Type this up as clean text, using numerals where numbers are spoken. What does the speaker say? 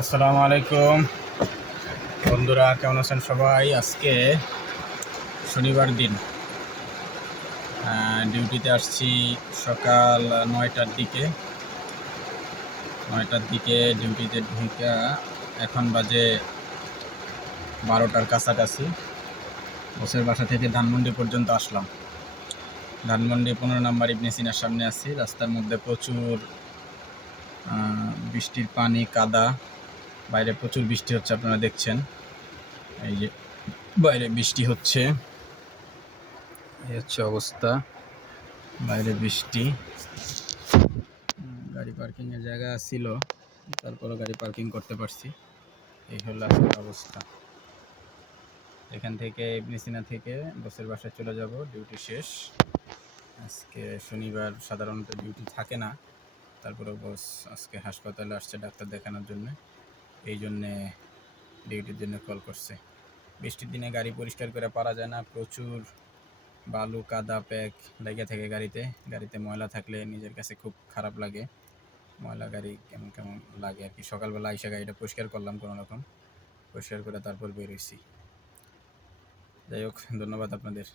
আসসালামু আলাইকুম বন্ধুরা, কেমন আছেন সবাই? আজকে শনিবার দিন, ডিউটিতে আসছি সকাল 9টার দিকে ডিউটিতে ঢুকা এখন বাজে 12টার কাছাকাছি। বসের বাসা থেকে ধানমন্ডি পর্যন্ত আসলাম। ধানমন্ডি 15 নম্বর ইবনে সিনার সামনে আছি। রাস্তার মধ্যে প্রচুর বৃষ্টির পানি, কাদা। বাইরে প্রচুর বৃষ্টি হচ্ছে, আপনারা দেখছেন। এই যে বাইরে বৃষ্টি হচ্ছে, এই হচ্ছে অবস্থা। বাইরে বৃষ্টি, গাড়ি পার্কিংয়ের জায়গা ছিল, তারপরে গাড়ি পার্কিং করতে পারছি। এই হলো আজকের অবস্থা। এখান থেকে ইবনে সিনা থেকে বসের বাসায় চলে যাব, ডিউটি শেষ। আজকে শনিবার, সাধারণত ডিউটি থাকে না, তারপরে বস আজকে হাসপাতালে আসছে ডাক্তার দেখানোর জন্য। এই জন্যে ডিউটির জন্য কল করছে। বৃষ্টির দিনে গাড়ি পরিষ্কার করে পারা যায় না, প্রচুর বালু, কাদা, প্যাক লেগে থাকে গাড়িতে ময়লা থাকলে নিজের কাছে খুব খারাপ লাগে। ময়লা গাড়ি কেমন কেমন লাগে আর কি। সকালবেলা এসে গাড়িটা পরিষ্কার করলাম, কোনো রকম পরিষ্কার করে তারপর বের হয়েছি। যাই হোক, ধন্যবাদ আপনাদের।